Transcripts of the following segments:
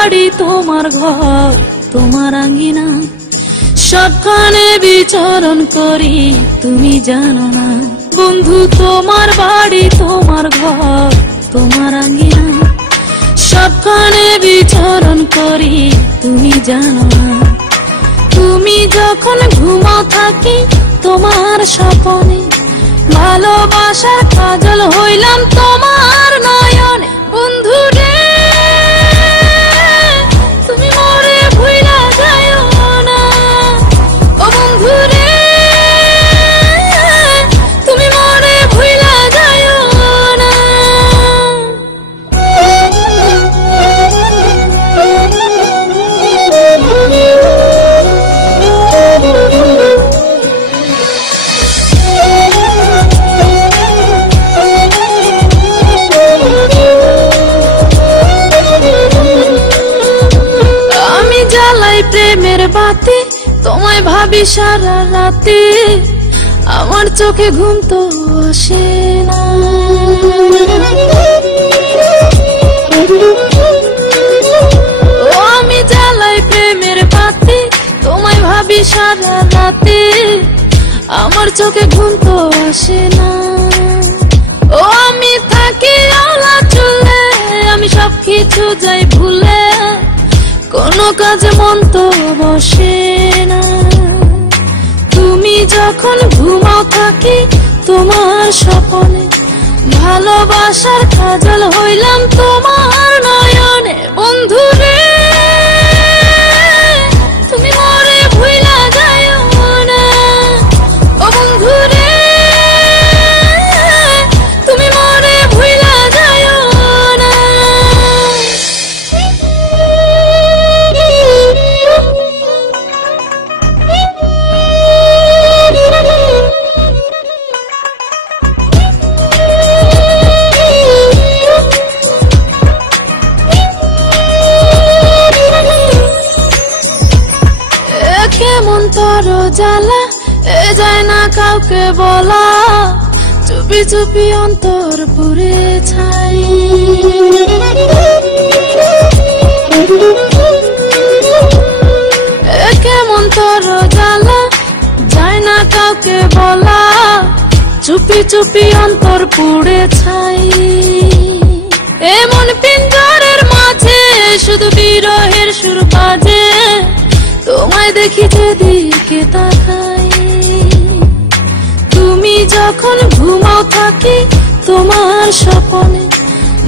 বাড়ি তোমার ঘর তোমার আঙ্গিনা, সবখানে বিচরণ করি তুমি জানো না। বন্ধু তোমার বাড়ি তোমার ঘর তোমার আঙ্গিনা, সবখানে বিচরণ করি তুমি জানো না। তুমি যখন ঘুমাও থাকি তোমার স্বপ্নে, ভালোবাসার কাজল হইলাম তোমার নয়নে। বন্ধু রে তুমি মরে ভুইলা যাইও না, ও বন্ধু রে তুমি মরে ভুইলা যাইও না। প্রেমের বাতি তোমায় ভাবি সারা রাতে, আমার চোখে ঘুম তো আসে না। ও আমি জ্বালাই প্রেমের বাতি তোমায় ভাবি সারা রাতে, আমার চোখে ঘুম তো আসে না। ও আমি থাকি আলা চুলে, আমি সবকিছু যাই ভুলে, কোনো কাজে মন তো বসে না। তুমি যখন ঘুমাও থাকি তোমার স্বপ্নে, ভালোবাসার কাজল হইলাম তোমার নয়নে। বন্ধু রে তুমি মরে ভুইলা যাইও না, ও বন্ধু রে তুমি মরে ভুইলা যাইও না। কেমন তোর জ্বালা এ যায় না কাউকে বলা, চুপি চুপি অন্তর পুরে ছাই। কেমন তোর জ্বালা যায় না কাউকে বলা, চুপি চুপি অন্তর পুড়ে ছাই। এমন পিঞ্জরের মাঝে শুধু বিরহের সুর বাজে, তোমায় দেখি যেদিকে তাকাই। তুমি যখন ঘুমাও থাকি তোমার স্বপ্নে,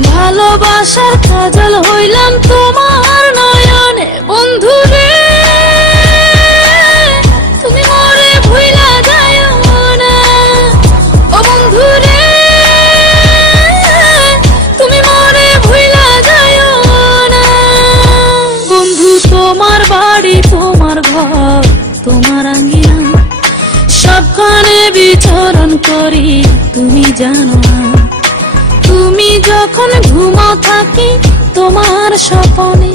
ভালোবাসার কাজল হইলাম তোমার নয়নে। বন্ধু রে তুমি মরে ভুইলা যাইও না, ও বন্ধু রে তুমি মরে ভুইলা যাইও না। বন্ধু তোমার বাড়ি তোমার ঘর তোমার আঙ্গিনা, সবখানে বিচরণ করি তুমি জানো না। তুমি যখন ঘুমাও থাকি তোমার স্বপ্নে,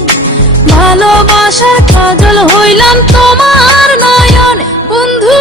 ভালোবাসার কাজল হইলাম তোমার নয়নে। বন্ধু